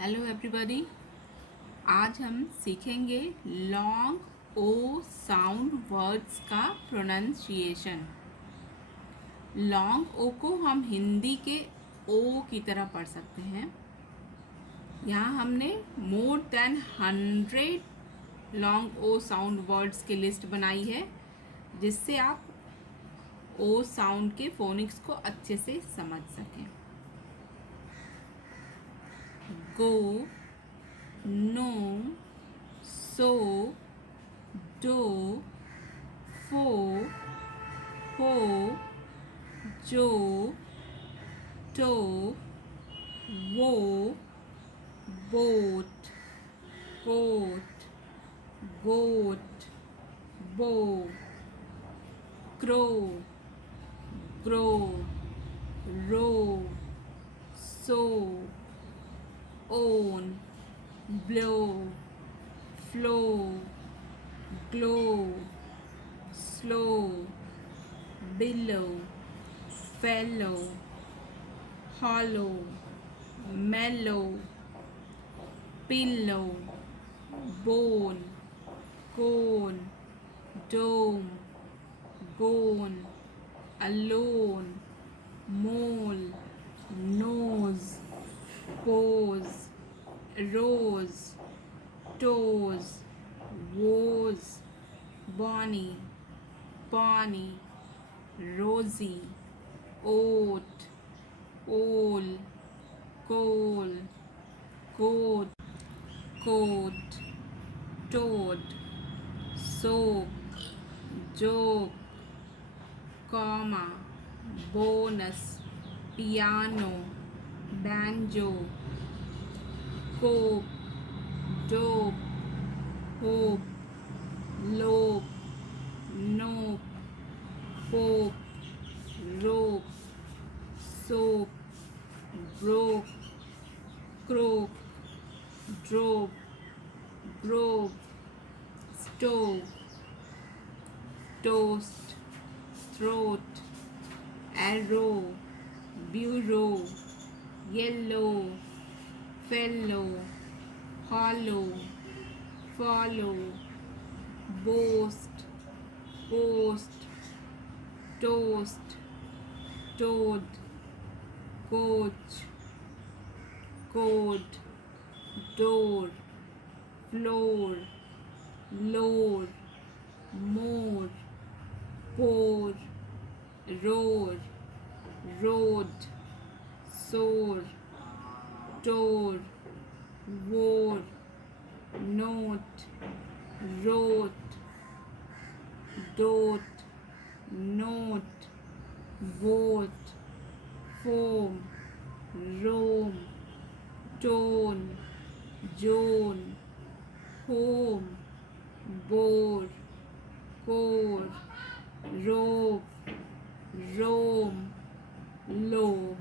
Hello everybody. आज हम सीखेंगे लॉन्ग ओ साउंड वर्ड्स का प्रोनाउंसिएशन। लॉन्ग ओ को हम हिंदी के ओ की तरह पढ़ सकते हैं। यहाँ हमने मोर देन 100 लॉन्ग ओ साउंड वर्ड्स की लिस्ट बनाई है, जिससे आप ओ साउंड के फोनिक्स को अच्छे से समझ सकें। गो, no, so, do, fo, ho, jo, to, wo, boat, goat, goat, bow, crow, grow, row, sow, own, blow, flow, glow, slow, billow, fellow, hollow, mellow, pillow, bone, cone, dome, gone, alone, mole, nose, pose, rose, toes, woes, bonny, pony, rosy, oat, owl, coal, coat, coat, toad, soak, joke, comma, bonus, piano, banjo, coke, dope, hope, lope, nope, pope, rope, soap, broke, croak, drove, grove, stove, toast, throat, arrow, bureau, yellow, fellow, hollow, follow, boast, post, toast, toad, coach, code, door, floor, loor, more, pour, roar, road, sore, door, war, note, wrote, dote, note, vote, foam, roam, tone, Joan, home, bore, core, rove, roam, lobe.